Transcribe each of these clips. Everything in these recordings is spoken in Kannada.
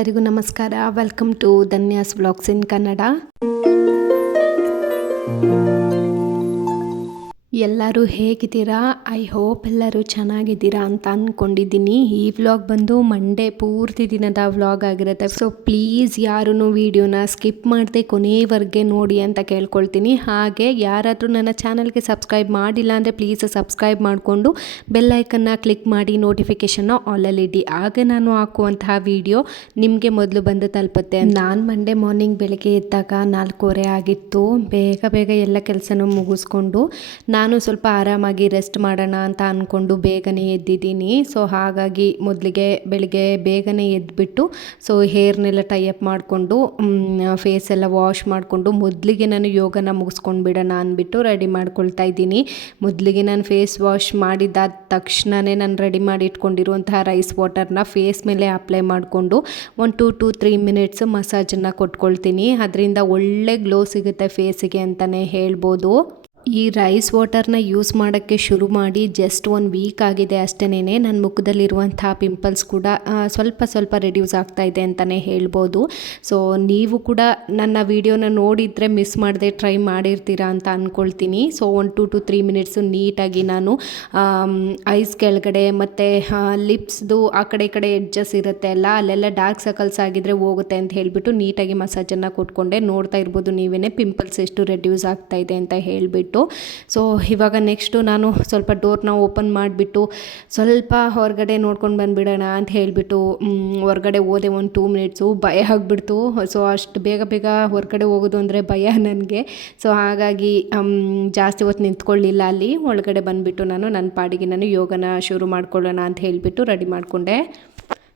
ಹಾಯ್ ಎಲ್ಲರಿಗೂ ನಮಸ್ಕಾರ welcome to Dhanya's blogs in Kannada ಎಲ್ಲರೂ ಹೇಗಿದ್ದೀರಾ? ಐ ಹೋಪ್ ಎಲ್ಲರೂ ಚೆನ್ನಾಗಿದ್ದೀರಾ ಅಂತ ಅಂದ್ಕೊಂಡಿದ್ದೀನಿ ಈ ವ್ಲಾಗ್ ಬಂದು ಮಂಡೇ ಪೂರ್ತಿ ದಿನದ ವ್ಲಾಗ್ ಆಗಿರುತ್ತೆ. ಸೊ ಪ್ಲೀಸ್ ಯಾರೂ ವಿಡಿಯೋನ ಸ್ಕಿಪ್ ಮಾಡದೆ ಕೊನೆಯವರೆಗೆ ನೋಡಿ ಅಂತ ಕೇಳ್ಕೊಳ್ತೀನಿ. ಹಾಗೆ ಯಾರಾದರೂ ನನ್ನ ಚಾನಲ್ಗೆ ಸಬ್ಸ್ಕ್ರೈಬ್ ಮಾಡಿಲ್ಲ ಅಂದರೆ ಪ್ಲೀಸ್ ಸಬ್ಸ್ಕ್ರೈಬ್ ಮಾಡಿಕೊಂಡು ಬೆಲ್ಲೈಕನ್ನ ಕ್ಲಿಕ್ ಮಾಡಿ ನೋಟಿಫಿಕೇಷನ್ನ ಆಲಲ್ಲಿ ಇಡಿ. ಆಗ ನಾನು ಹಾಕುವಂತಹ ವಿಡಿಯೋ ನಿಮಗೆ ಮೊದಲು ಬಂದು ತಲುಪುತ್ತೆ ನಾನು ಮಂಡೇ ಮಾರ್ನಿಂಗ್ ಬೆಳಗ್ಗೆ ಎದ್ದಾಗ ನಾಲ್ಕೂವರೆ ಆಗಿತ್ತು. ಬೇಗ ಬೇಗ ಎಲ್ಲ ಕೆಲಸನೂ ಮುಗಿಸ್ಕೊಂಡು ನಾನು ಸ್ವಲ್ಪ ಆರಾಮಾಗಿ ರೆಸ್ಟ್ ಮಾಡೋಣ ಅಂತ ಅಂದ್ಕೊಂಡು ಬೇಗನೆ ಎದ್ದಿದ್ದೀನಿ. ಸೊ ಹಾಗಾಗಿ ಮೊದಲಿಗೆ ಬೆಳಿಗ್ಗೆ ಬೇಗನೆ ಎದ್ಬಿಟ್ಟು ಸೊ ಹೇರ್ನೆಲ್ಲ ಟೈಅಪ್ ಮಾಡಿಕೊಂಡು ಫೇಸ್ ಎಲ್ಲ ವಾಶ್ ಮಾಡಿಕೊಂಡು ಮೊದಲಿಗೆ ನಾನು ಯೋಗನ ಮುಗಿಸ್ಕೊಂಡು ಬಿಡೋಣ ಅಂದ್ಬಿಟ್ಟು ರೆಡಿ ಮಾಡ್ಕೊಳ್ತಾ ಇದ್ದೀನಿ. ಮೊದಲಿಗೆ ನಾನು ಫೇಸ್ ವಾಶ್ ಮಾಡಿದ್ದಾದ ತಕ್ಷಣವೇ ನಾನು ರೆಡಿ ಮಾಡಿ ಇಟ್ಕೊಂಡಿರುವಂತಹ ರೈಸ್ ವಾಟರ್ನ ಫೇಸ್ ಮೇಲೆ ಅಪ್ಲೈ ಮಾಡಿಕೊಂಡು ಒಂದು ಟು ಟು ತ್ರೀ ಮಿನಿಟ್ಸ್ ಮಸಾಜನ್ನು ಕೊಟ್ಕೊಳ್ತೀನಿ. ಅದರಿಂದ ಒಳ್ಳೆ ಗ್ಲೋ ಸಿಗುತ್ತೆ ಫೇಸಿಗೆ ಅಂತಲೇ ಹೇಳ್ಬೋದು. ಈ ರೈಸ್ ವಾಟರ್ನ ಯೂಸ್ ಮಾಡೋಕ್ಕೆ ಶುರು ಮಾಡಿ ಜಸ್ಟ್ ಒನ್ ವೀಕ್ ಆಗಿದೆ ಅಷ್ಟೇನೆ ನನ್ನ ಮುಖದಲ್ಲಿರುವಂಥ ಪಿಂಪಲ್ಸ್ ಕೂಡ ಸ್ವಲ್ಪ ಸ್ವಲ್ಪ ರಿಡ್ಯೂಸ್ ಆಗ್ತಾ ಇದೆ ಅಂತಲೇ ಹೇಳ್ಬೋದು. ಸೊ ನೀವು ಕೂಡ ನನ್ನ ವಿಡಿಯೋನ ನೋಡಿದರೆ ಮಿಸ್ ಮಾಡದೆ ಟ್ರೈ ಮಾಡಿರ್ತೀರಾ ಅಂತ ಅಂದ್ಕೊಳ್ತೀನಿ so one two two three minutes ನೀಟಾಗಿ ನಾನು ಐಸ್ ಕೆಳಗಡೆ ಮತ್ತು ಲಿಪ್ಸ್ದು ಆ ಕಡೆ ಈ ಕಡೆ ಎಡ್ಜಸ್ ಇರುತ್ತೆ ಅಲ್ಲ, ಅಲ್ಲೆಲ್ಲ ಡಾರ್ಕ್ ಸರ್ಕಲ್ಸ್ ಆಗಿದ್ರೆ ಹೋಗುತ್ತೆ ಅಂತ ಹೇಳಿಬಿಟ್ಟು ನೀಟಾಗಿ ಮಸಾಜನ್ನು ಕೊಟ್ಕೊಂಡೆ. ನೋಡ್ತಾ ಇರ್ಬೋದು ನೀವೇ ಪಿಂಪಲ್ಸ್ ಎಷ್ಟು ರೆಡ್ಯೂಸ್ ಆಗ್ತಾ ಇದೆ ಅಂತ ಹೇಳಿಬಿಟ್ಟು. ಸೊ ಇವಾಗ ನೆಕ್ಸ್ಟು ನಾನು ಸ್ವಲ್ಪ ಡೋರ್ನ ಓಪನ್ ಮಾಡಿಬಿಟ್ಟು ಸ್ವಲ್ಪ ಹೊರಗಡೆ ನೋಡ್ಕೊಂಡು ಬಂದುಬಿಡೋಣ ಅಂತ ಹೇಳಿಬಿಟ್ಟು ಹೊರಗಡೆ ಹೋದೆ ಒಂದು ಟೂ ಮಿನಿಟ್ಸು ಭಯ ಆಗಿಬಿಡ್ತು. ಸೊ ಅಷ್ಟು ಬೇಗ ಬೇಗ ಹೊರಗಡೆ ಹೋಗೋದು ಅಂದರೆ ಭಯ ನನಗೆ. ಸೊ ಹಾಗಾಗಿ ಜಾಸ್ತಿ ಹೊತ್ತು ನಿಂತ್ಕೊಳ್ಳಿಲ್ಲ ಅಲ್ಲಿ. ಒಳಗಡೆ ಬಂದುಬಿಟ್ಟು ನಾನು ನನ್ನ ಪಾಡಿಗೆ ನಾನು ಯೋಗನ ಶುರು ಮಾಡ್ಕೊಳ್ಳೋಣ ಅಂತ ಹೇಳಿಬಿಟ್ಟು ರೆಡಿ ಮಾಡಿಕೊಂಡೆ.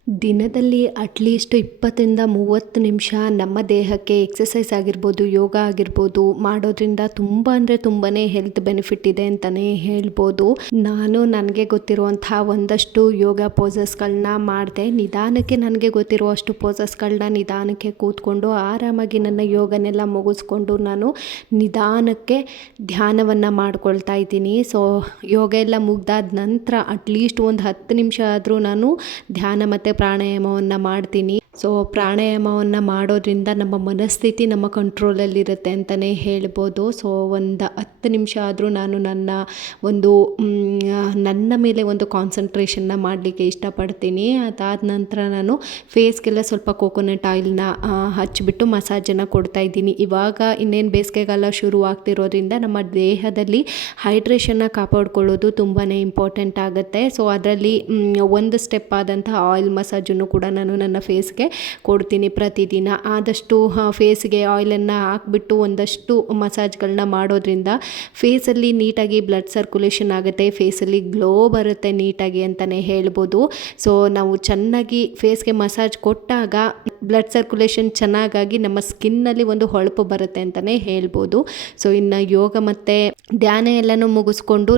ದಿನದಲ್ಲಿ ಅಟ್ಲೀಸ್ಟ್ ಇಪ್ಪತ್ತರಿಂದ ಮೂವತ್ತು ನಿಮಿಷ ನಮ್ಮ ದೇಹಕ್ಕೆ ಎಕ್ಸಸೈಸ್ ಆಗಿರ್ಬೋದು, ಯೋಗ ಆಗಿರ್ಬೋದು ಮಾಡೋದ್ರಿಂದ ತುಂಬ ಅಂದರೆ ತುಂಬಾ ಹೆಲ್ತ್ ಬೆನಿಫಿಟ್ ಇದೆ ಅಂತಲೇ ಹೇಳ್ಬೋದು. ನಾನು ನನಗೆ ಗೊತ್ತಿರುವಂಥ ಒಂದಷ್ಟು ಯೋಗ ಪೋಸಸ್ಗಳನ್ನ ಮಾಡಿದೆ. ನಿಧಾನಕ್ಕೆ ನನಗೆ ಗೊತ್ತಿರುವಷ್ಟು ಪೋಸಸ್ಗಳನ್ನ ನಿಧಾನಕ್ಕೆ ಕೂತ್ಕೊಂಡು ಆರಾಮಾಗಿ ನನ್ನ ಯೋಗನೆಲ್ಲ ಮುಗಿಸ್ಕೊಂಡು ನಾನು ನಿಧಾನಕ್ಕೆ ಧ್ಯಾನವನ್ನು ಮಾಡ್ಕೊಳ್ತಾ ಇದ್ದೀನಿ. ಸೊ ಯೋಗ ಎಲ್ಲ ಮುಗ್ದಾದ ನಂತರ ಅಟ್ಲೀಸ್ಟ್ ಒಂದು ಹತ್ತು ನಿಮಿಷ ಆದರೂ ನಾನು ಧ್ಯಾನ ಮತ್ತು ಪ್ರಾಣಾಯಾಮವನ್ನು ಮಾಡ್ತೀನಿ. ಸೊ ಪ್ರಾಣಾಯಾಮವನ್ನು ಮಾಡೋದ್ರಿಂದ ನಮ್ಮ ಮನಸ್ಥಿತಿ ನಮ್ಮ ಕಂಟ್ರೋಲಲ್ಲಿರುತ್ತೆ ಅಂತಲೇ ಹೇಳ್ಬೋದು. ಸೊ ಒಂದು ಹತ್ತು ನಿಮಿಷ ಆದರೂ ನಾನು ನನ್ನ ಒಂದು ನನ್ನ ಮೇಲೆ ಒಂದು ಕಾನ್ಸಂಟ್ರೇಷನ್ನ ಮಾಡಲಿಕ್ಕೆ ಇಷ್ಟಪಡ್ತೀನಿ. ಅದಾದ ನಂತರ ನಾನು ಫೇಸ್ಗೆಲ್ಲ ಸ್ವಲ್ಪ ಕೋಕೋನಟ್ ಆಯಿಲ್ನ ಹಚ್ಚಿಬಿಟ್ಟು ಮಸಾಜನ್ನು ಕೊಡ್ತಾ ಇದ್ದೀನಿ. ಇವಾಗ ಇನ್ನೇನು ಬೇಸಿಗೆಗಾಲ ಶುರು ಆಗ್ತಿರೋದ್ರಿಂದ ನಮ್ಮ ದೇಹದಲ್ಲಿ ಹೈಡ್ರೇಷನ್ನ ಕಾಪಾಡ್ಕೊಳ್ಳೋದು ತುಂಬಾ ಇಂಪಾರ್ಟೆಂಟ್ ಆಗುತ್ತೆ. ಸೊ ಅದರಲ್ಲಿ ಒಂದು ಸ್ಟೆಪ್ ಆದಂತಹ ಆಯಿಲ್ ಮಸಾಜನ್ನು ಕೂಡ ನಾನು ನನ್ನ ಫೇಸ್ಗೆ ಕೊಡ್ತೀನಿ. ಪ್ರತಿದಿನ. ಆದಷ್ಟು ಫೇಸ್ಗೆ ಆಯಿಲನ್ನು ಹಾಕ್ಬಿಟ್ಟು ಒಂದಷ್ಟು ಮಸಾಜ್ಗಳನ್ನ ಮಾಡೋದ್ರಿಂದ ಫೇಸಲ್ಲಿ ನೀಟಾಗಿ ಬ್ಲಡ್ ಸರ್ಕ್ಯುಲೇಷನ್ ಆಗುತ್ತೆ. ಫೇಸಲ್ಲಿ ಗ್ಲೋ ಬರುತ್ತೆ ನೀಟಾಗಿ ಅಂತಲೇ ಹೇಳ್ಬೋದು. ಸೊ ನಾವು ಚೆನ್ನಾಗಿ ಫೇಸ್ಗೆ ಮಸಾಜ್ ಕೊಟ್ಟಾಗ ಬ್ಲಡ್ ಸರ್ಕ್ಯುಲೇಷನ್ ಚೆನ್ನಾಗಾಗಿ ನಮ್ಮ ಸ್ಕಿನ್ನಲ್ಲಿ ಒಂದು ಹೊಳಪು ಬರುತ್ತೆ ಅಂತಲೇ ಹೇಳ್ಬೋದು. ಸೊ ಇನ್ನು ಯೋಗ ಮತ್ತು ಧ್ಯಾನ ಎಲ್ಲನೂ ಮುಗಿಸ್ಕೊಂಡು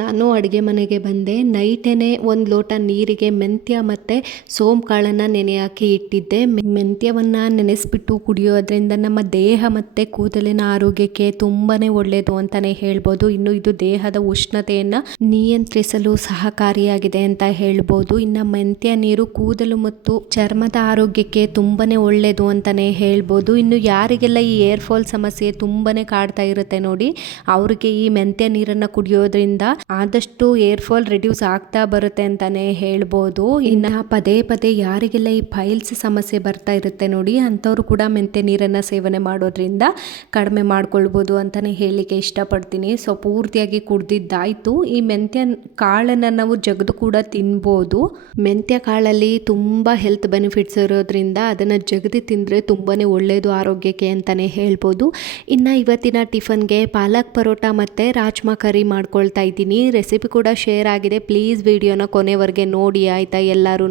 ನಾನು ಅಡುಗೆ ಮನೆಗೆ ಬಂದೆ. ನೈಟೇನೆ ಒಂದು ಲೋಟ ನೀರಿಗೆ ಮೆಂತ್ಯ ಮತ್ತು ಸೋಂಪು ಕಾಳನ್ನು ನೆನೆ ಹಾಕಿ ಇಟ್ಟಿದ್ದೆ ಮೆಂತ್ಯವನ್ನು ನೆನೆಸ್ಬಿಟ್ಟು ಕುಡಿಯೋದ್ರಿಂದ ನಮ್ಮ ದೇಹ ಮತ್ತು ಕೂದಲಿನ ಆರೋಗ್ಯಕ್ಕೆ ತುಂಬಾ ಒಳ್ಳೆಯದು ಅಂತಲೇ ಹೇಳ್ಬೋದು. ಇನ್ನು ಇದು ದೇಹದ ಉಷ್ಣತೆಯನ್ನು ನಿಯಂತ್ರಿಸಲು ಸಹಕಾರಿಯಾಗಿದೆ ಅಂತ ಹೇಳ್ಬೋದು. ಇನ್ನು ಮೆಂತ್ಯ ನೀರು ಕೂದಲು ಮತ್ತು ಚರ್ಮದ ಆರೋಗ್ಯಕ್ಕೆ ತುಂಬಾ ಒಳ್ಳೆಯದು ಅಂತಲೇ ಹೇಳ್ಬೋದು. ಇನ್ನು ಯಾರಿಗೆಲ್ಲ ಈ ಏರ್ ಫಾಲ್ ಸಮಸ್ಯೆ ತುಂಬಾ ಕಾಡ್ತಾ ಇರುತ್ತೆ ನೋಡಿ, ಅವ್ರಿಗೆ ಈ ಮೆಂತ್ಯ ನೀರನ್ನು ಕುಡಿಯೋದ್ರಿಂದ ಆದಷ್ಟು ಏರ್ ಫಾಲ್ ರಿಡ್ಯೂಸ್ ಆಗ್ತಾ ಬರುತ್ತೆ ಅಂತಾನೆ ಹೇಳ್ಬೋದು. ಇನ್ನು ಪದೇ ಪದೇ ಯಾರಿಗೆಲ್ಲ ಈ ಫೈಲ್ಸ್ ಸಮಸ್ಯೆ ಬರ್ತಾ ಇರುತ್ತೆ ನೋಡಿ, ಅಂಥವ್ರು ಕೂಡ ಮೆಂತ್ಯ ನೀರನ್ನು ಸೇವನೆ ಮಾಡೋದ್ರಿಂದ ಕಡಿಮೆ ಮಾಡ್ಕೊಳ್ಬೋದು ಅಂತಲೇ ಹೇಳಲಿಕ್ಕೆ ಇಷ್ಟಪಡ್ತೀನಿ. ಸೊ, ಪೂರ್ತಿಯಾಗಿ ಕುಡ್ದಿದ್ದಾಯ್ತು. ಈ ಮೆಂತ್ಯ ಕಾಳನ್ನು ನಾವು ಜಗದು ಕೂಡ ತಿನ್ಬೋದು. ಮೆಂತ್ಯ ಕಾಳಲ್ಲಿ ತುಂಬ ಹೆಲ್ತ್ ಬೆನಿಫಿಟ್ಸ್ ಇರೋದ್ರಿಂದ ಅದನ್ನು ಜಗದಿ ತಿಂದರೆ ತುಂಬಾ ಒಳ್ಳೆಯದು ಆರೋಗ್ಯಕ್ಕೆ ಅಂತಲೇ ಹೇಳ್ಬೋದು. ಇನ್ನು ಇವತ್ತಿನ ಟಿಫನ್ಗೆ ಪಾಲಕ್ ಪರೋಟ ಮತ್ತು ರಾಜ್ಮಾ ಕರಿ ಮಾಡ್ಕೊಳ್ತಾ ಇದ್ದೀನಿ. ರೆಸಿಪಿ ಕೂಡ ಶೇರ್ ಆಗಿದೆ. ಪ್ಲೀಸ್ ವಿಡಿಯೋನ ಕೊನೆವರೆಗೆ ನೋಡಿ ಆಯಿತಾ ಎಲ್ಲರೂ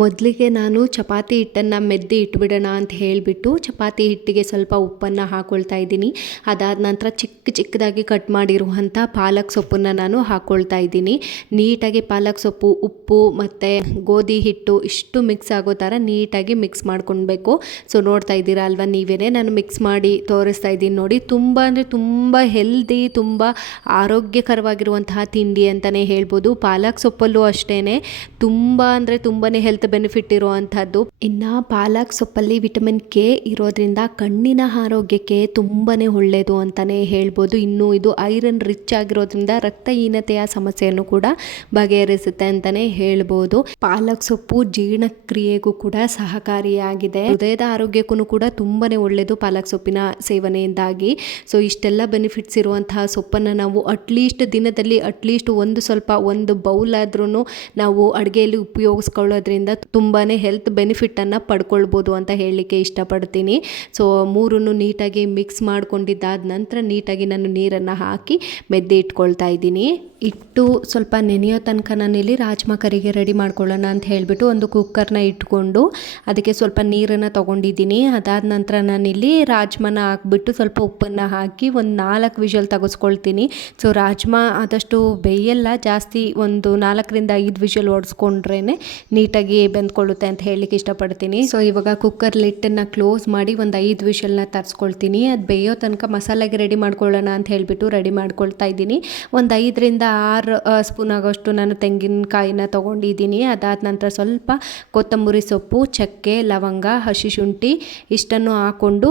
ಮೊದಲಿಗೆ ನಾನು ಚಪಾತಿ ಹಿಟ್ಟನ್ನು ಮೆದ್ದಿ ಇಟ್ಬಿಡೋಣ ಅಂತ ಹೇಳಿಬಿಟ್ಟು ಚಪಾತಿ ಹಿಟ್ಟಿಗೆ ಸ್ವಲ್ಪ ಉಪ್ಪನ್ನು ಹಾಕೊಳ್ತಾ ಇದ್ದೀನಿ. ಅದಾದ ನಂತರ ಚಿಕ್ಕ ಚಿಕ್ಕದಾಗಿ ಕಟ್ ಮಾಡಿರುವಂಥ ಪಾಲಕ್ ಸೊಪ್ಪನ್ನು ನಾನು ಹಾಕ್ಕೊಳ್ತಾ ಇದ್ದೀನಿ. ನೀಟಾಗಿ ಪಾಲಕ್ ಸೊಪ್ಪು, ಉಪ್ಪು ಮತ್ತು ಗೋಧಿ ಹಿಟ್ಟು ಇಷ್ಟು ಮಿಕ್ಸ್ ಆಗೋ ಥರ ನೀಟಾಗಿ ಮಿಕ್ಸ್ ಮಾಡ್ಕೊಳ್ಬೇಕು. ಸೊ ನೋಡ್ತಾ ಇದ್ದೀರಾ ಅಲ್ವಾ ನೀವೇ ನಾನು ಮಿಕ್ಸ್ ಮಾಡಿ ತೋರಿಸ್ತಾ ಇದ್ದೀನಿ ನೋಡಿ. ತುಂಬ ಅಂದರೆ ತುಂಬ ಹೆಲ್ದಿ ತುಂಬ ಆರೋಗ್ಯಕರವಾಗಿರುವಂಥ ಇರುವಂತಹ ತಿಂಡಿ ಅಂತಲೇ ಹೇಳ್ಬೋದು. ಪಾಲಕ್ ಸೊಪ್ಪಲ್ಲೂ ಅಷ್ಟೇ ತುಂಬ ಅಂದರೆ ತುಂಬಾ ಹೆಲ್ತ್ ಬೆನಿಫಿಟ್ ಇರುವಂಥದ್ದು. ಇನ್ನು ಪಾಲಕ್ ಸೊಪ್ಪಲ್ಲಿ ವಿಟಮಿನ್ ಕೆ ಇರೋದ್ರಿಂದ ಕಣ್ಣಿನ ಆರೋಗ್ಯಕ್ಕೆ ತುಂಬಾ ಒಳ್ಳೆಯದು ಅಂತಲೇ ಹೇಳ್ಬೋದು. ಇನ್ನು ಇದು ಐರನ್ ರಿಚ್ ಆಗಿರೋದ್ರಿಂದ ರಕ್ತಹೀನತೆಯ ಸಮಸ್ಯೆಯನ್ನು ಕೂಡ ಬಗೆಹರಿಸುತ್ತೆ ಅಂತಲೇ ಹೇಳ್ಬೋದು. ಪಾಲಕ್ ಸೊಪ್ಪು ಜೀರ್ಣಕ್ರಿಯೆಗೂ ಕೂಡ ಸಹಕಾರಿಯಾಗಿದೆ. ಹೃದಯದ ಆರೋಗ್ಯಕ್ಕೂ ಕೂಡ ತುಂಬಾ ಒಳ್ಳೆಯದು ಪಾಲಕ್ ಸೊಪ್ಪಿನ ಸೇವನೆಯಿಂದಾಗಿ. ಸೊ ಇಷ್ಟೆಲ್ಲ ಬೆನಿಫಿಟ್ಸ್ ಇರುವಂತಹ ಸೊಪ್ಪನ್ನು ನಾವು ಅಟ್ಲೀಸ್ಟ್ ದಿನದಲ್ಲಿ ಅಟ್ಲೀಸ್ಟ್ ಒಂದು ಸ್ವಲ್ಪ ಒಂದು ಬೌಲ್ ಆದ್ರೂ ನಾವು ಅಡುಗೆಯಲ್ಲಿ ಉಪಯೋಗಿಸ್ಕೊಳ್ಳೋದ್ರಿಂದ ತುಂಬಾ ಹೆಲ್ತ್ ಬೆನಿಫಿಟನ್ನು ಪಡ್ಕೊಳ್ಬೋದು ಅಂತ ಹೇಳಲಿಕ್ಕೆ ಇಷ್ಟಪಡ್ತೀನಿ. ಸೊ ಮೂರನ್ನು ನೀಟಾಗಿ ಮಿಕ್ಸ್ ಮಾಡ್ಕೊಂಡಿದ್ದಾದ ನಂತರ ನೀಟಾಗಿ ನಾನು ನೀರನ್ನು ಹಾಕಿ ಮೆದ್ದೆ ಇಟ್ಕೊಳ್ತಾ ಇದ್ದೀನಿ. ಇಟ್ಟು ಸ್ವಲ್ಪ ನೆನೆಯೋ ತನಕ ನಾನಿಲ್ಲಿ ರಾಜ್ಮಾ ಕರಿಗೆ ರೆಡಿ ಮಾಡ್ಕೊಳ್ಳೋಣ ಅಂತ ಹೇಳಿಬಿಟ್ಟು ಒಂದು ಕುಕ್ಕರ್ನ ಇಟ್ಕೊಂಡು ಅದಕ್ಕೆ ಸ್ವಲ್ಪ ನೀರನ್ನು ತೊಗೊಂಡಿದ್ದೀನಿ. ಅದಾದ ನಂತರ ನಾನಿಲ್ಲಿ ರಾಜ್ಮಾನ ಹಾಕ್ಬಿಟ್ಟು ಸ್ವಲ್ಪ ಉಪ್ಪನ್ನು ಹಾಕಿ ಒಂದು ನಾಲ್ಕು ವಿಷಲ್ ತೆಗೆಸ್ಕೊಳ್ತೀನಿ. ಸೊ ರಾಜ್ಮಾ ಆದಷ್ಟು ಬೇಯಲ್ಲ ಜಾಸ್ತಿ ಒಂದು ನಾಲ್ಕರಿಂದ ಐದು ವಿಷಲ್ ಹೊಡೆಸ್ಕೊಂಡ್ರೇ ನೀಟಾಗಿ ಬೆಂದ್ಕೊಳ್ಳುತ್ತೆ ಅಂತ ಹೇಳಲಿಕ್ಕೆ ಇಷ್ಟಪಡ್ತೀನಿ. ಸೊ ಇವಾಗ ಕುಕ್ಕರ್ ಲಿಟ್ಟನ್ನು ಕ್ಲೋಸ್ ಮಾಡಿ ಒಂದು ಐದು ವಿಷಲ್ನ ತರಿಸ್ಕೊಳ್ತೀನಿ. ಅದು ಬೇಯೋ ತನಕ ಮಸಾಲೆಗೆ ರೆಡಿ ಮಾಡ್ಕೊಳ್ಳೋಣ ಅಂತ ಹೇಳಿಬಿಟ್ಟು ರೆಡಿ ಮಾಡ್ಕೊಳ್ತಾ ಇದ್ದೀನಿ. ಒಂದು ಐದರಿಂದ ಆರು ಸ್ಪೂನ್ ಆಗೋಷ್ಟು ನಾನು ತೆಂಗಿನಕಾಯಿನ ತೊಗೊಂಡಿದ್ದೀನಿ. ಅದಾದ ನಂತರ ಸ್ವಲ್ಪ ಕೊತ್ತಂಬರಿ ಸೊಪ್ಪು, ಚಕ್ಕೆ, ಲವಂಗ, ಹಸಿ ಶುಂಠಿ ಇಷ್ಟನ್ನು ಹಾಕ್ಕೊಂಡು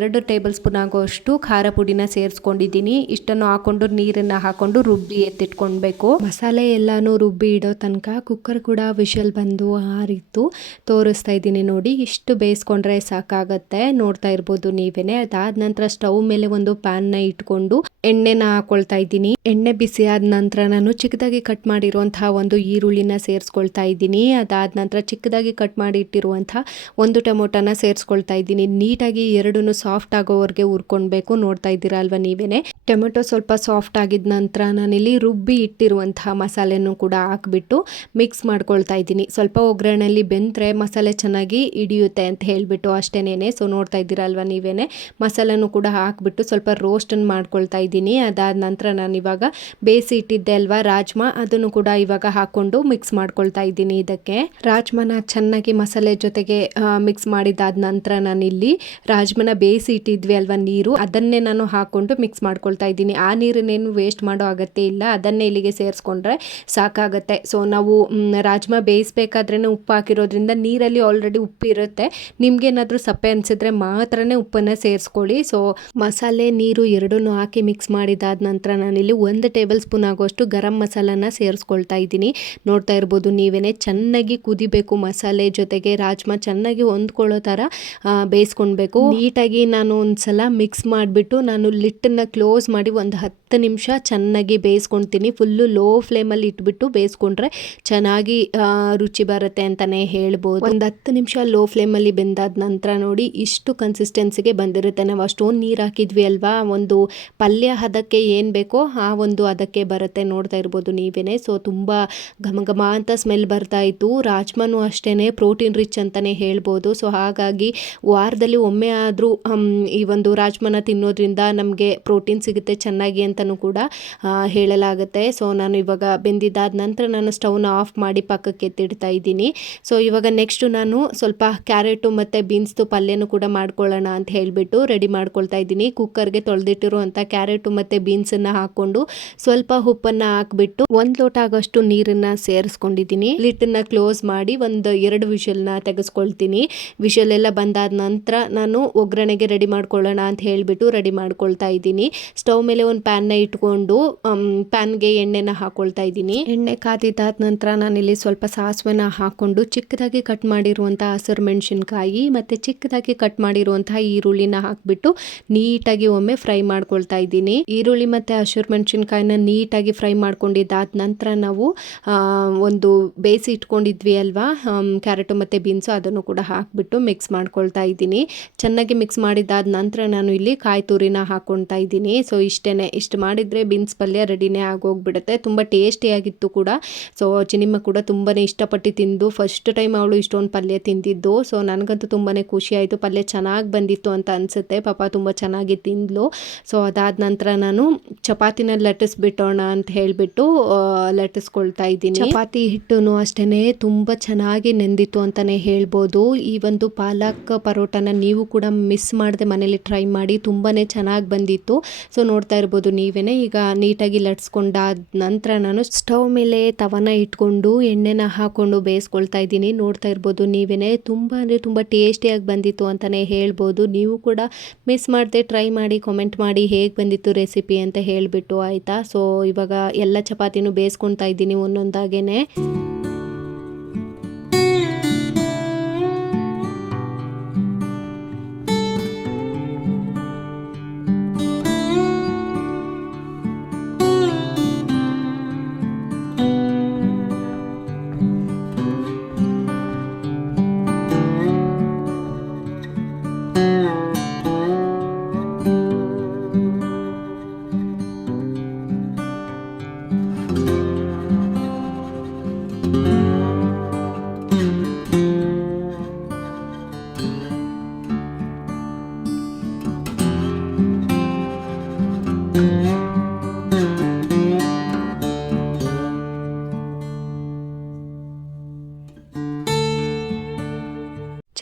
ಎರಡು ಟೇಬಲ್ ಸ್ಪೂನ್ ಆಗೋಷ್ಟು ಖಾರ ಪುಡಿನ ಸೇರಿಸ್ಕೊಂಡಿದ್ದೀನಿ. ಇಷ್ಟನ್ನು ಹಾಕ್ಕೊಂಡು ನೀರನ್ನು ಹಾಕ್ಕೊಂಡು ರುಬ್ಬಿ ಎತ್ತಿಟ್ಕೊಳ್ಬೇಕು ಮಸಾಲೆ ಎಲ್ಲಾನು ರುಬ್ಬಿ ಇಡೋ ತನಕ ಕುಕ್ಕರ್ ಕೂಡ ವಿಷಲ್ ಬಂದು ಆರಿತ್ತು. ತೋರಿಸ್ತಾ ಇದ್ದೀನಿ ನೋಡಿ, ಇಷ್ಟು ಬೇಯಿಸ್ಕೊಂಡ್ರೆ ಸಾಕಾಗತ್ತೆ. ನೋಡ್ತಾ ಇರ್ಬೋದು ನೀವೇನೆ. ಅದಾದ ನಂತರ ಸ್ಟವ್ ಮೇಲೆ ಒಂದು ಪ್ಯಾನ್ನ ಇಟ್ಕೊಂಡು ಎಣ್ಣೆನ ಹಾಕೊಳ್ತಾ ಇದ್ದೀನಿ. ಎಣ್ಣೆ ಬಿಸಿ ಆದ ನಂತರ ನಾನು ಚಿಕ್ಕದಾಗಿ ಕಟ್ ಮಾಡಿರುವಂತಹ ಒಂದು ಈರುಳ್ಳಿನ ಸೇರಿಸ್ಕೊಳ್ತಾ ಇದ್ದೀನಿ. ಅದಾದ ನಂತರ ಚಿಕ್ಕದಾಗಿ ಕಟ್ ಮಾಡಿ ಇಟ್ಟಿರುವಂತಹ ಒಂದು ಟೊಮೊಟೊನ ಸೇರಿಸ್ಕೊಳ್ತಾ ಇದ್ದೀನಿ. ನೀಟಾಗಿ ಎರಡೂ ಸಾಫ್ಟ್ ಆಗೋವರೆಗೆ ಹುರ್ಕೊಳ್ಬೇಕು ನೋಡ್ತಾ ಇದ್ದೀರಾ ಅಲ್ವಾ ನೀವೇನೆ? ಟೊಮೆಟೊ ಸ್ವಲ್ಪ ಸಾಫ್ಟ್ ಆಗಿದ ನಂತರ ನಾನಿಲ್ಲಿ ರುಬ್ಬಿ ಇಟ್ಟಿರುವಂತಹ ಮಸಾಲೆನೂ ಕೂಡ ಹಾಕ್ಬಿಟ್ಟು ಮಿಕ್ಸ್ ಮಾಡ್ಕೊಳ್ತಾ ಇದ್ದೀನಿ. ಸ್ವಲ್ಪ ಒಗ್ಗರಣೆಯಲ್ಲಿ ಬೆಂದರೆ ಮಸಾಲೆ ಚೆನ್ನಾಗಿ ಹಿಡಿಯುತ್ತೆ ಅಂತ ಹೇಳಿಬಿಟ್ಟು ಅಷ್ಟೇನೇ ಸೊ ನೋಡ್ತಾ ಇದ್ದೀರಲ್ವ ನೀವೇ ನೀವೇನೆ? ಮಸಾಲೆನೂ ಕೂಡ ಹಾಕ್ಬಿಟ್ಟು ಸ್ವಲ್ಪ ರೋಸ್ಟನ್ನು ಮಾಡ್ಕೊಳ್ತಾ ಇದ್ದೀನಿ. ಅದಾದ ನಂತರ ನಾನು ಇವಾಗ ಬೇಯಿಸಿ ಇಟ್ಟಿದ್ದೆ ಅಲ್ವಾ ರಾಜ್ಮಾ? ಅದನ್ನು ಕೂಡ ಇವಾಗ ಹಾಕ್ಕೊಂಡು ಮಿಕ್ಸ್ ಮಾಡ್ಕೊಳ್ತಾ ಇದ್ದೀನಿ ಇದಕ್ಕೆ. ರಾಜ್ಮಾನ ಚೆನ್ನಾಗಿ ಮಸಾಲೆ ಜೊತೆಗೆ ಮಿಕ್ಸ್ ಮಾಡಿದಾದ ನಂತರ ನಾನಿಲ್ಲಿ ರಾಜ್ಮನ ಬೇಯಿಸಿ ಇಟ್ಟಿದ್ವಿ ಅಲ್ವಾ ನೀರು? ಅದನ್ನೇ ನಾನು ಹಾಕ್ಕೊಂಡು ಮಿಕ್ಸ್ ಮಾಡ್ಕೊಳ್ತಾ ಇದ್ದೀನಿ. ಆ ನೀರನ್ನೇನು ವೇಸ್ಟ್ ಮಾಡೋ ಅಗತ್ಯ ಇಲ್ಲ, ಅದನ್ನೇ ಇಲ್ಲಿಗೆ ಸೇರಿಸ್ಕೊಂಡ್ರೆ ಸಾಕಾಗುತ್ತೆ. ಸೊ ನಾವು ರಾಜ್ಮಾ ಬೇಯಿಸ್ಬೇಕಾದ್ರೇ ಉಪ್ಪು ಹಾಕಿರೋದ್ರಿಂದ ನೀರಲ್ಲಿ ಆಲ್ರೆಡಿ ಉಪ್ಪು ಇರುತ್ತೆ. ನಿಮ್ಗೇನಾದರೂ ಸಪ್ಪೆ ಅನಿಸಿದ್ರೆ ಮಾತ್ರನೇ ಉಪ್ಪನ್ನು ಸೇರಿಸ್ಕೊಳ್ಳಿ. ಸೊ ಮಸಾಲೆ, ನೀರು ಎರಡನ್ನೂ ಹಾಕಿ ಮಿಕ್ಸ್ ಮಾಡಿದಾದ ನಂತರ ನಾನಿಲ್ಲಿ ಒಂದು ಟೇಬಲ್ ಸ್ಪೂನ್ ಆಗೋಷ್ಟು ಗರಂ ಮಸಾಲಾನ ಸೇರಿಸ್ಕೊಳ್ತಾ ಇದ್ದೀನಿ. ನೋಡ್ತಾ ಇರ್ಬೋದು ನೀವೇನೆ ಚೆನ್ನಾಗಿ ಕುದಿಬೇಕು ಮಸಾಲೆ ಜೊತೆಗೆ. ರಾಜ್ಮಾ ಚೆನ್ನಾಗಿ ಹೊಂದ್ಕೊಳ್ಳೋ ಥರ ಬೇಯಿಸ್ಕೊಳ್ಬೇಕು ನೀಟಾಗಿ ನಾನು ಒಂದ್ಸಲ ಮಿಕ್ಸ್ ಮಾಡಿಬಿಟ್ಟು ನಾನು ಲಿಟ್ಟನ್ನು ಕ್ಲೋಸ್ ಮಾಡಿ ಒಂದು ಹತ್ತು ನಿಮಿಷ ಚೆನ್ನಾಗಿ ಬೇಯಿಸ್ಕೊಳ್ತೀನಿ ಫುಲ್ಲು ಲೋ ಫ್ಲೇಮಲ್ಲಿ ಇಟ್ಬಿಟ್ಟು ಬೇಯಿಸ್ಕೊಂಡ್ರೆ ಚೆನ್ನಾಗಿ ರುಚಿ ಬರುತ್ತೆ ಅಂತಲೇ ಹೇಳ್ಬೋದು. ಒಂದು ಹತ್ತು ನಿಮಿಷ ಲೋ ಫ್ಲೇಮಲ್ಲಿ ಬೆಂದಾದ ನಂತರ ನೋಡಿ ಇಷ್ಟು ಕನ್ಸಿಸ್ಟೆನ್ಸಿಗೆ ಬಂದಿರುತ್ತೆ. ನಾವು ಅಷ್ಟೊಂದು ನೀರು ಹಾಕಿದ್ವಿ ಅಲ್ವಾ? ಒಂದು ಪಲ್ಯ ಹದಕ್ಕೆ ಏನು ಬೇಕೋ ಆ ಒಂದು ಅದಕ್ಕೆ ಬರುತ್ತೆ ನೋಡ್ತಾ ಇರ್ಬೋದು ನೀವೇ ಸೊ ತುಂಬ ಘಮ ಘಮ ಅಂತ ಸ್ಮೆಲ್ ಬರ್ತಾ ಇತ್ತು. ರಾಜ್ಮಾನು ಅಷ್ಟೇ ಪ್ರೋಟೀನ್ ರಿಚ್ ಅಂತಲೇ ಹೇಳ್ಬೋದು. ಸೊ ಹಾಗಾಗಿ ವಾರದಲ್ಲಿ ಒಮ್ಮೆ ಆದರೂ ಈ ಒಂದು ರಾಜ್ಮಾನ ತಿನ್ನೋದ್ರಿಂದ ನಮಗೆ ಪ್ರೋಟೀನ್ ಸಿಗುತ್ತೆ ಚೆನ್ನಾಗಿ ಅಂತಲೂ ಕೂಡ ಹೇಳಲಾಗುತ್ತೆ. ಸೊ ನಾನು ಇವಾಗ ಬೆಂದಿದ್ದಾದ ನಂತರ ನಾನು ಸ್ಟವ್ನ ಆಫ್ ಮಾಡಿ ಪಕ್ಕಕ್ಕೆ ಎತ್ತಿಡ್ತಾ ಇದ್ದೀನಿ. ಸೊ ಇವಾಗ ನೆಕ್ಸ್ಟು ನಾನು ಸ್ವಲ್ಪ ಕ್ಯಾರೆಟು ಮತ್ತು ಬೀನ್ಸ್ದು ಪಲ್ಯನೂ ಕೂಡ ಮಾಡ್ಕೊಳ್ಳೋಣ ಅಂತ ಹೇಳಿಬಿಟ್ಟು ರೆಡಿ ಮಾಡ್ಕೊಳ್ತಾ ಇದ್ದೀನಿ. ಕುಕ್ಕರ್ಗೆ ತೊಳೆದಿಟ್ಟಿರುವಂಥ ಕ್ಯಾರೆಟು ಮತ್ತು ಬೀನ್ಸನ್ನು ಹಾಕ್ಕೊಂಡು ಸ್ವಲ್ಪ ಉಪ್ಪನ್ನು ಹಾಕ್ಬಿಟ್ಟು ಒಂದು ಲೋಟ ಆಗೋಷ್ಟು ನೀರನ್ನು ಸೇರಿಸ್ಕೊಂಡಿದ್ದೀನಿ. ಲಿಟ್ಟನ್ನು ಕ್ಲೋಸ್ ಮಾಡಿ ಒಂದು ಎರಡು ವಿಷಲ್ನ ತೆಗೆಸ್ಕೊಳ್ತೀನಿ. ವಿಷಲೆಲ್ಲ ಬಂದಾದ ನಂತರ ನಾನು ಒಗ್ಗರಣೆಗೆ ರೆಡಿ ಮಾಡ್ಕೊಳ್ಳೋಣ ಅಂತ ಹೇಳಿಬಿಟ್ಟು ರೆಡಿ ಮಾಡ್ಕೊಳ್ತಾ ಇದ್ದೀನಿ. ಸ್ಟವ್ ಮೇಲೆ ಒಂದು ಪ್ಯಾನ್ನ ಇಟ್ಕೊಂಡು ಪ್ಯಾನ್ಗೆ ಎಣ್ಣೆನ ಹಾಕೊಳ್ತಾ ಇದ್ದೀನಿ. ಎಣ್ಣೆ ಕಾದಿದ್ದಾದ ನಂತರ ನಾನಿಲ್ಲಿ ಸ್ವಲ್ಪ ಸಾಸಿವೆನ ಹಾಕೊಂಡು ಚಿಕ್ಕದಾಗಿ ಕಟ್ ಮಾಡಿರುವಂಥ ಹಸಿರು ಮೆಣಸಿನ್ಕಾಯಿ ಮತ್ತು ಚಿಕ್ಕದಾಗಿ ಕಟ್ ಮಾಡಿರುವಂತಹ ಈರುಳ್ಳಿನ ಹಾಕ್ಬಿಟ್ಟು ನೀಟಾಗಿ ಒಮ್ಮೆ ಫ್ರೈ ಮಾಡ್ಕೊಳ್ತಾ ಇದ್ದೀನಿ. ಈರುಳ್ಳಿ ಮತ್ತು ಹಸಿರು ಮೆಣಸಿನ್ಕಾಯಿನ ನೀಟಾಗಿ ಫ್ರೈ ಮಾಡ್ಕೊಂಡಿದ್ದಾದ ನಂತರ ನಾವು ಒಂದು ಬೇಯಿಸಿ ಇಟ್ಕೊಂಡಿದ್ವಿ ಅಲ್ವಾ ಕ್ಯಾರೆಟು ಮತ್ತು ಬೀನ್ಸು ಅದನ್ನು ಕೂಡ ಹಾಕ್ಬಿಟ್ಟು ಮಿಕ್ಸ್ ಮಾಡ್ಕೊಳ್ತಾ ಇದ್ದೀನಿ. ಚೆನ್ನಾಗಿ ಮಿಕ್ಸ್ ಮಾಡಿದ್ದಾದ ನಂತರ ನಾನು ಇಲ್ಲಿ ಕಾಯಿ ತುರಿನ ಹಾಕ್ಕೊಳ್ತಾ ಇದ್ದೀನಿ. ಸೊ ಇಷ್ಟೇ ಇಷ್ಟು ಮಾಡಿದರೆ ಬೀನ್ಸ್ ಪಲ್ಯ ರೆಡಿನೇ ಆಗೋಗ್ಬಿಡುತ್ತೆ. ತುಂಬ ಟೇಸ್ಟಿಯಾಗಿತ್ತು ಕೂಡ. ಸೊ ಚಿನಿಮ್ಮ ಕೂಡ ತುಂಬಾ ಇಷ್ಟಪಟ್ಟು ತಿಂದು ಫಸ್ಟ್ ಟೈಮ್ ಅವಳು ಇಷ್ಟೊಂದು ಪಲ್ಯ ತಿಂದಿದ್ದು. ಸೊ ನನಗಂತೂ ತುಂಬಾ ಖುಷಿ ಆಯಿತು. ಪಲ್ಯ ಚೆನ್ನಾಗಿ ಬಂದಿತ್ತು ಅಂತ ಅನಿಸುತ್ತೆ. ಪಾಪ ತುಂಬ ಚೆನ್ನಾಗಿ ತಿಂದ್ಲು. ಸೊ ಅದಾದ ನಂತರ ನಾನು ಚಪಾತಿನ ಲಟ್ಟಿಸ್ಬಿಟ್ಟೋಣ ಅಂತ ಹೇಳಿಬಿಟ್ಟು ಲಟ್ಟಿಸ್ಕೊಳ್ತಾ ಇದ್ದೀನಿ. ಚಪಾತಿ ಹಿಟ್ಟು ಅಷ್ಟೇ ತುಂಬ ಚೆನ್ನಾಗಿ ನೆಂದಿತ್ತು ಅಂತಲೇ ಹೇಳ್ಬೋದು. ಈ ಒಂದು ಪಾಲಕ್ ಪರೋಟನ ನೀವು ಕೂಡ ಮಿಸ್ ಮಾಡದೆ ಮನೇಲಿ ಟ್ರೈ ಮಾಡಿ ತುಂಬಾ ಚೆನ್ನಾಗಿ ಬಂದಿತ್ತು. ಸೊ ನೋಡ್ತಾ ಇರ್ಬೋದು ನೀವು. ನೀವೇ ಈಗ ನೀಟಾಗಿ ಲಟ್ಸ್ಕೊಂಡಾದ ನಂತರ ನಾನು ಸ್ಟವ್ ಮೇಲೆ ತವನ ಇಟ್ಕೊಂಡು ಎಣ್ಣೆನ ಹಾಕೊಂಡು ಬೇಯಿಸ್ಕೊಳ್ತಾ ಇದ್ದೀನಿ. ನೋಡ್ತಾ ಇರ್ಬೋದು ನೀವೇ ತುಂಬ ಅಂದರೆ ತುಂಬ ಟೇಸ್ಟಿಯಾಗಿ ಬಂದಿತ್ತು ಅಂತಲೇ ಹೇಳ್ಬೋದು. ನೀವು ಕೂಡ ಮಿಸ್ ಮಾಡದೆ ಟ್ರೈ ಮಾಡಿ, ಕಾಮೆಂಟ್ ಮಾಡಿ ಹೇಗೆ ಬಂದಿತ್ತು ರೆಸಿಪಿ ಅಂತ ಹೇಳಿಬಿಟ್ಟು ಆಯಿತಾ? ಸೊ ಇವಾಗ ಎಲ್ಲ ಚಪಾತಿನೂ ಬೇಯಿಸ್ಕೊಳ್ತಾ ಇದ್ದೀನಿ ಒಂದೊಂದಾಗೇ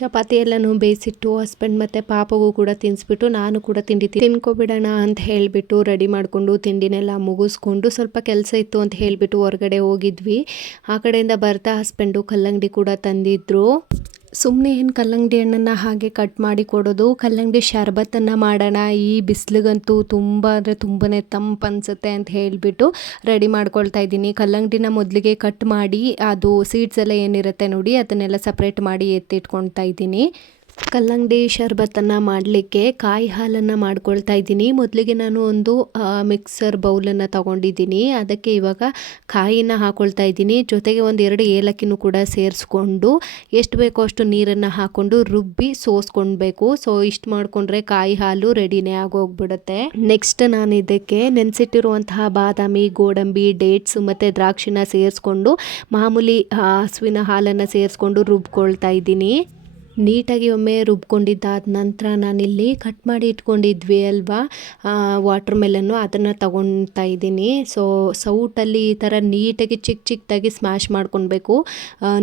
ಚಪಾತಿ ಎಲ್ಲನೂ ಬೇಯಿಸಿಟ್ಟು ಹಸ್ಬೆಂಡ್ ಮತ್ತು ಪಾಪಗೂ ಕೂಡ ತಿನ್ನಿಸ್ಬಿಟ್ಟು ನಾನು ಕೂಡ ತಿಂಡಿ ತಿನ್ಕೊಬಿಡೋಣ ಅಂತ ಹೇಳಿಬಿಟ್ಟು ರೆಡಿ ಮಾಡಿಕೊಂಡು ತಿಂಡಿನೆಲ್ಲ ಮುಗಿಸ್ಕೊಂಡು ಸ್ವಲ್ಪ ಕೆಲಸ ಇತ್ತು ಅಂತ ಹೇಳಿಬಿಟ್ಟು ಹೊರಗಡೆ ಹೋಗಿದ್ವಿ. ಆ ಕಡೆಯಿಂದ ಬರ್ತಾ ಹಸ್ಬೆಂಡು ಕಲ್ಲಂಗಡಿ ಕೂಡ ತಂದಿದ್ರು. ಸುಮ್ಮನೆ ಏನು ಕಲ್ಲಂಗಡಿ ಹಣ್ಣನ್ನು ಹಾಗೆ ಕಟ್ ಮಾಡಿ ಕೊಡೋದು, ಕಲ್ಲಂಗಡಿ ಶರ್ಬತ್ತನ್ನು ಮಾಡೋಣ, ಈ ಬಿಸಿಲಿಗಂತೂ ತುಂಬ ಅಂದರೆ ತುಂಬನೇ ತಂಪು ಅನಿಸುತ್ತೆ ಅಂತ ಹೇಳಿಬಿಟ್ಟು ರೆಡಿ ಮಾಡ್ಕೊಳ್ತಾ ಇದ್ದೀನಿ. ಕಲ್ಲಂಗಡಿನ ಮೊದಲಿಗೆ ಕಟ್ ಮಾಡಿ, ಅದು ಸೀಡ್ಸ್ ಎಲ್ಲ ಏನಿರುತ್ತೆ ನೋಡಿ, ಅದನ್ನೆಲ್ಲ ಸಪ್ರೇಟ್ ಮಾಡಿ ಎತ್ತಿಟ್ಕೊಳ್ತಾ ಇದ್ದೀನಿ. ಕಲ್ಲಂಗಡಿ ಶರ್ಬತ್ತನ್ನು ಮಾಡಲಿಕ್ಕೆ ಕಾಯಿ ಹಾಲನ್ನು ಮಾಡ್ಕೊಳ್ತಾ ಇದ್ದೀನಿ. ಮೊದಲಿಗೆ ನಾನು ಒಂದು ಮಿಕ್ಸರ್ ಬೌಲನ್ನು ತಗೊಂಡಿದ್ದೀನಿ. ಅದಕ್ಕೆ ಇವಾಗ ಕಾಯಿನ ಹಾಕ್ಕೊಳ್ತಾ ಇದ್ದೀನಿ. ಜೊತೆಗೆ ಒಂದು ಎರಡು ಏಲಕ್ಕಿನೂ ಕೂಡ ಸೇರಿಸ್ಕೊಂಡು ಎಷ್ಟು ಬೇಕೋ ಅಷ್ಟು ನೀರನ್ನು ಹಾಕ್ಕೊಂಡು ರುಬ್ಬಿ ಸೋಸ್ಕೊಳ್ಬೇಕು. ಸೊ ಇಷ್ಟು ಮಾಡಿಕೊಂಡ್ರೆ ಕಾಯಿ ಹಾಲು ರೆಡಿನೇ ಆಗೋಗ್ಬಿಡುತ್ತೆ. ನೆಕ್ಸ್ಟ್ ನಾನು ಇದಕ್ಕೆ ನೆನೆಸಿಟ್ಟಿರುವಂತಹ ಬಾದಾಮಿ, ಗೋಡಂಬಿ ಡೇಟ್ಸ್ ಮತ್ತು ದ್ರಾಕ್ಷಿನ ಸೇರಿಸ್ಕೊಂಡು ಮಾಮೂಲಿ ಹಸುವಿನ ಹಾಲನ್ನು ಸೇರಿಸ್ಕೊಂಡು ರುಬ್ಕೊಳ್ತಾ ಇದ್ದೀನಿ. ನೀಟಾಗಿ ಒಮ್ಮೆ ರುಬ್ಕೊಂಡಿದ್ದಾದ ನಂತರ ನಾನಿಲ್ಲಿ ಕಟ್ ಮಾಡಿ ಇಟ್ಕೊಂಡಿದ್ವಿ ಅಲ್ವಾ? ವಾಟರ್ ಮೆಲನ್ನು ಅದನ್ನು ತಗೊತಾ ಇದ್ದೀನಿ. ಸೊ ಸೌಟಲ್ಲಿ ಈ ಥರ ನೀಟಾಗಿ ಚಿಕ್ಕ ಚಿಕ್ಕದಾಗಿ ಸ್ಮ್ಯಾಶ್ ಮಾಡ್ಕೊಳ್ಬೇಕು.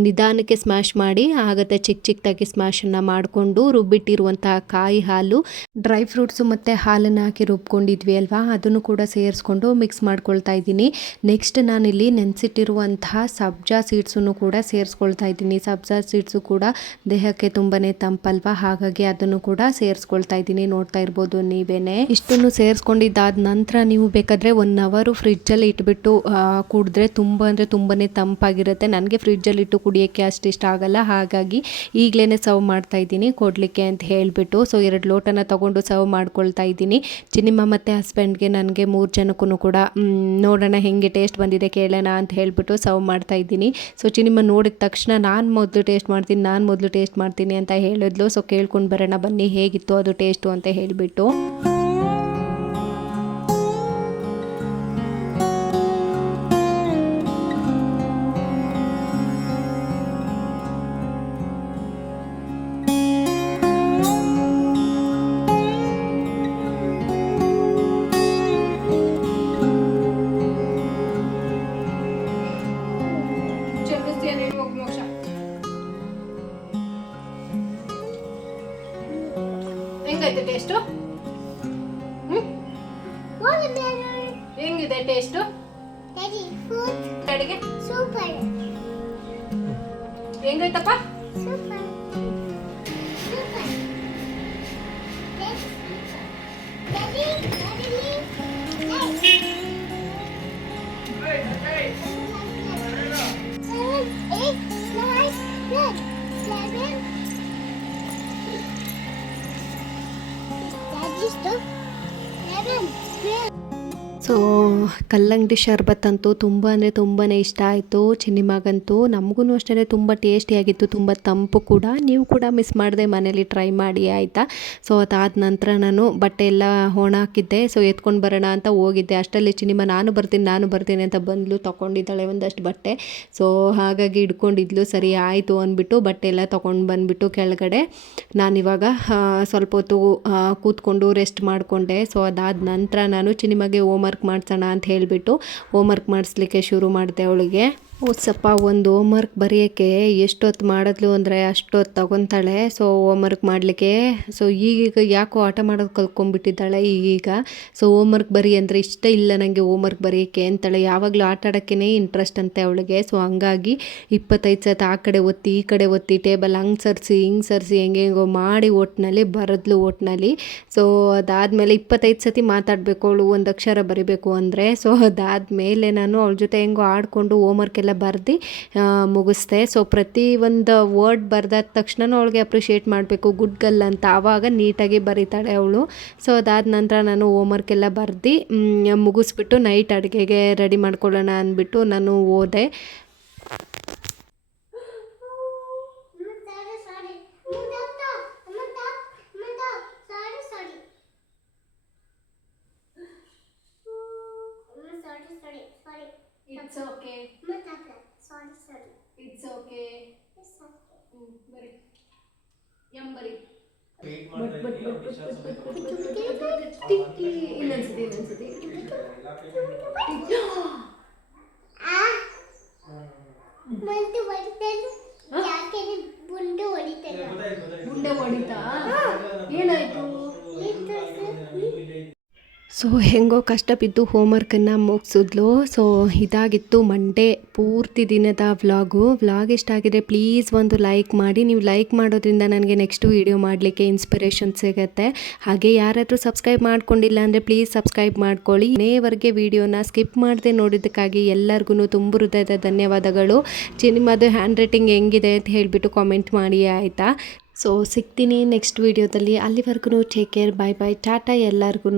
ನಿಧಾನಕ್ಕೆ ಸ್ಮ್ಯಾಶ್ ಮಾಡಿ ಆಗತ್ತೆ ಚಿಕ್ಕ ಚಿಕ್ಕದಾಗಿ ಸ್ಮ್ಯಾಶನ್ನು ಮಾಡಿಕೊಂಡು ರುಬ್ಬಿಟ್ಟಿರುವಂತಹ ಕಾಯಿ ಹಾಲು ಡ್ರೈ ಫ್ರೂಟ್ಸು ಮತ್ತು ಹಾಲನ್ನು ಹಾಕಿ ರುಬ್ಕೊಂಡಿದ್ವಿ ಅಲ್ವಾ? ಅದನ್ನು ಕೂಡ ಸೇರಿಸ್ಕೊಂಡು ಮಿಕ್ಸ್ ಮಾಡ್ಕೊಳ್ತಾ ಇದ್ದೀನಿ. ನೆಕ್ಸ್ಟ್ ನಾನಿಲ್ಲಿ ನೆನೆಸಿಟ್ಟಿರುವಂತಹ ಸಬ್ಜಾ ಸೀಡ್ಸನ್ನು ಕೂಡ ಸೇರಿಸ್ಕೊಳ್ತಾ ಇದ್ದೀನಿ. ಸಬ್ಜಾ ಸೀಡ್ಸು ಕೂಡ ದೇಹಕ್ಕೆ ತುಂಬಾ ತಂಪಲ್ವಾ? ಹಾಗಾಗಿ ಅದನ್ನು ಕೂಡ ಸೇರಿಸ್ಕೊಳ್ತಾ ಇದ್ದೀನಿ. ನೋಡ್ತಾ ಇರ್ಬೋದು ನೀವೇನೆ. ಇಷ್ಟನ್ನು ಸೇರಿಸ್ಕೊಂಡಿದ್ದಾದ ನಂತರ ನೀವು ಬೇಕಾದರೆ ಒನ್ ಅವರು ಫ್ರಿಜ್ಜಲ್ಲಿ ಇಟ್ಬಿಟ್ಟು ಕುಡಿದ್ರೆ ತುಂಬ ಅಂದರೆ ತುಂಬಾ ತಂಪಾಗಿರುತ್ತೆ. ನನಗೆ ಫ್ರಿಜ್ಜಲ್ಲಿ ಇಟ್ಟು ಕುಡಿಯೋಕ್ಕೆ ಅಷ್ಟು ಇಷ್ಟ ಆಗಲ್ಲ. ಹಾಗಾಗಿ ಈಗಲೇ ಸರ್ವ್ ಮಾಡ್ತಾ ಇದ್ದೀನಿ. ಕೊಡಲಿಕ್ಕೆ ಅಂತ ಹೇಳಿಬಿಟ್ಟು ಸೊ ಎರಡು ಲೋಟನ ತಗೊಂಡು ಸರ್ವ್ ಮಾಡ್ಕೊಳ್ತಾ ಇದ್ದೀನಿ. ಚಿನಿಮ್ಮ ಮತ್ತು ಹಸ್ಬೆಂಡ್ಗೆ ನನಗೆ ಮೂರು ಜನಕ್ಕೂ ಕೂಡ ನೋಡೋಣ ಹೇಗೆ ಟೇಸ್ಟ್ ಬಂದಿದೆ ಕೇಳೋಣ ಅಂತ ಹೇಳಿಬಿಟ್ಟು ಸರ್ವ್ ಮಾಡ್ತಾ ಇದ್ದೀನಿ. ಸೊ ಚಿನಿಮ್ಮ ನೋಡಿದ ತಕ್ಷಣ ನಾನು ಮೊದಲು ಟೇಸ್ಟ್ ಮಾಡ್ತೀನಿ, ನಾನು ಮೊದಲು ಟೇಸ್ಟ್ ಮಾಡ್ತೀನಿ ಅಂತ ಹೇಳಿದ್ಲು. ಸೊ ಕೇಳ್ಕೊಂಡು ಬರೋಣ ಬನ್ನಿ ಹೇಗಿತ್ತು ಅದು ಟೇಸ್ಟು ಅಂತ ಹೇಳಿಬಿಟ್ಟು. ಕಲ್ಲಂಗಡಿ ಶರ್ಬತ್ ಅಂತೂ ತುಂಬ ಅಂದರೆ ತುಂಬಾ ಇಷ್ಟ ಆಯಿತು. ಚಿನ್ನಿಮಾಗಂತೂ ನಮಗೂ ಅಷ್ಟೇ ತುಂಬ ಟೇಸ್ಟಿಯಾಗಿತ್ತು ತುಂಬ ತಂಪು ಕೂಡ. ನೀವು ಕೂಡ ಮಿಸ್ ಮಾಡಿದೆ ಮನೇಲಿ ಟ್ರೈ ಮಾಡಿ, ಆಯಿತಾ? ಸೊ ಅದಾದ ನಂತರ ನಾನು ಬಟ್ಟೆ ಎಲ್ಲ ಒಣ ಹಾಕಿದ್ದೆ. ಸೊ ಎತ್ಕೊಂಡು ಬರೋಣ ಅಂತ ಹೋಗಿದ್ದೆ. ಅಷ್ಟರಲ್ಲಿ ಚಿನ್ನಿಮ, ನಾನು ಬರ್ತೀನಿ ನಾನು ಬರ್ತೀನಿ ಅಂತ ಬಂದ್ಲು. ತೊಗೊಂಡಿದ್ದಾಳೆ ಒಂದಷ್ಟು ಬಟ್ಟೆ. ಸೊ ಹಾಗಾಗಿ ಹಿಡ್ಕೊಂಡಿದ್ಲು. ಸರಿ, ಆಯಿತು ಅಂದ್ಬಿಟ್ಟು ಬಟ್ಟೆ ಎಲ್ಲ ತೊಗೊಂಡು ಬಂದುಬಿಟ್ಟು ಕೆಳಗಡೆ. ನಾನಿವಾಗ ಸ್ವಲ್ಪ ಹೊತ್ತು ಕೂತ್ಕೊಂಡು ರೆಸ್ಟ್ ಮಾಡಿಕೊಂಡೆ. ಸೊ ಅದಾದ ನಂತರ ನಾನು ಚಿನಿಮಗೆ ಹೋಮ್ವರ್ಕ್ ಮಾಡ್ಸೋಣ ಅಂತ ಹೇಳಿಬಿಟ್ಟು ಹೋಮ್ವರ್ಕ್ ಮಾಡಿಸ್ಲಿಕ್ಕೆ ಶುರು ಮಾಡಿದೆ ಅವಳಿಗೆ. ಓದ್ಸಪ್ಪ ಒಂದು ಹೋಮ್ವರ್ಕ್ ಬರೆಯೋಕ್ಕೆ ಎಷ್ಟೊತ್ತು ಮಾಡಿದ್ಲು ಅಂದರೆ ಅಷ್ಟೊತ್ತು ತಗೊತಾಳೆ. ಸೊ ಹೋಮ್ವರ್ಕ್ ಮಾಡಲಿಕ್ಕೆ ಸೊ ಈಗೀಗ ಯಾಕೋ ಆಟ ಮಾಡೋದು ಕಲ್ತ್ಕೊಂಡ್ಬಿಟ್ಟಿದ್ದಾಳೆ ಈಗೀಗ. ಸೊ ಹೋಮ್ವರ್ಕ್ ಬರಿ ಅಂದರೆ ಇಷ್ಟ ಇಲ್ಲ ನನಗೆ ಹೋಮ್ವರ್ಕ್ ಬರೆಯೋಕ್ಕೆ ಅಂತಾಳೆ. ಯಾವಾಗಲೂ ಆಟ ಆಡೋಕ್ಕೇ ಇಂಟ್ರೆಸ್ಟ್ ಅಂತೆ ಅವಳಿಗೆ. ಸೊ ಹಂಗಾಗಿ ಇಪ್ಪತ್ತೈದು ಸತ ಆ ಕಡೆ ಒತ್ತಿ, ಈ ಕಡೆ ಒತ್ತಿ, ಟೇಬಲ್ ಹಂಗೆ ಸರಿಸಿ, ಹಿಂಗೆ ಸರಿಸಿ, ಹೆಂಗೆ ಹೆಂಗೋ ಮಾಡಿ ಒಟ್ಟಿನಲ್ಲಿ ಬರೆದ್ಲು ಒಟ್ಟಿನಲ್ಲಿ ಸೊ ಅದಾದಮೇಲೆ ಇಪ್ಪತ್ತೈದು ಸತಿ ಮಾತಾಡಬೇಕು. ಅವಳು ಒಂದು ಅಕ್ಷರ ಬರಿಬೇಕು ಅಂದರೆ. ಸೊ ಅದಾದಮೇಲೆ ನಾನು ಅವಳ ಜೊತೆ ಹೆಂಗೋ ಆಡಿಕೊಂಡು ಹೋಮ್ವರ್ಕ್ ಎಲ್ಲ ಬರ್ದು ಮುಗಿಸ್ದೆ. ಸೊ ಪ್ರತಿ ಒಂದು ವರ್ಡ್ ಬರೆದಾದ ತಕ್ಷಣ ಅವಳಿಗೆ ಅಪ್ರಿಷಿಯೇಟ್ ಮಾಡಬೇಕು. ಗುಡ್ ಗಲ್ ಅಂತ. ಆವಾಗ ನೀಟಾಗಿ ಬರೀತಾಳೆ ಅವಳು. ಸೊ ಅದಾದ ನಂತರ ನಾನು ಹೋಮ್ವರ್ಕ್ ಎಲ್ಲ ಬರ್ದು ಮುಗಿಸ್ಬಿಟ್ಟು ನೈಟ್ ಅಡುಗೆಗೆ ರೆಡಿ ಮಾಡ್ಕೊಳ್ಳೋಣ ಅಂದ್ಬಿಟ್ಟು ನಾನು ಹೋದೆ. ಇಟ್ಸ್ ಓಕೆ ಬರಿ ಎಂ ಬರಿ ಇನ್ನೊಂದ್ಸತಿ ಇನ್ನೊಂದ್ಸತಿ. ಬಂದು ಹೊಡಿತಾನೆ. ಯಾಕೆ ಬಂದು ಹೊಡಿತಾನೆ. ಗುಂಡೆ ಹೊಡಿತಾ? ಏನಾಯ್ತು? ಸೊ ಹೆಂಗೋ ಕಷ್ಟ ಬಿದ್ದು ಹೋಮ್ವರ್ಕನ್ನು ಮುಗಿಸಿದ್ಲು. ಸೊ ಇದಾಗಿತ್ತು ಮಂಡೇ ಪೂರ್ತಿ ದಿನದ ವ್ಲಾಗು ವ್ಲಾಗ್ ಇಷ್ಟ ಆಗಿದೆ ಪ್ಲೀಸ್ ಒಂದು ಲೈಕ್ ಮಾಡಿ. ನೀವು ಲೈಕ್ ಮಾಡೋದ್ರಿಂದ ನನಗೆ ನೆಕ್ಸ್ಟು ವೀಡಿಯೋ ಮಾಡಲಿಕ್ಕೆ ಇನ್ಸ್ಪಿರೇಷನ್ ಸಿಗುತ್ತೆ. ಹಾಗೆ ಯಾರಾದರೂ ಸಬ್ಸ್ಕ್ರೈಬ್ ಮಾಡ್ಕೊಂಡಿಲ್ಲ ಅಂದರೆ ಪ್ಲೀಸ್ ಸಬ್ಸ್ಕ್ರೈಬ್ ಮಾಡ್ಕೊಳ್ಳಿ. ಇನ್ನೇವರೆಗೆ ವೀಡಿಯೋನ ಸ್ಕಿಪ್ ಮಾಡದೆ ನೋಡಿದ್ದಕ್ಕಾಗಿ ಎಲ್ಲರಿಗೂ ತುಂಬ ಹೃದಯದ ಧನ್ಯವಾದಗಳು. ಚಿ ನಿಮ್ಮದು ಹ್ಯಾಂಡ್ ರೈಟಿಂಗ್ ಹೆಂಗಿದೆ ಅಂತ ಹೇಳಿಬಿಟ್ಟು ಕಾಮೆಂಟ್ ಮಾಡಿ ಆಯಿತಾ? ಸೊ ಸಿಗ್ತೀನಿ ನೆಕ್ಸ್ಟ್ ವೀಡಿಯೋದಲ್ಲಿ ಅಲ್ಲಿವರೆಗೂ take care bye bye tata ಎಲ್ಲರಿಗೂ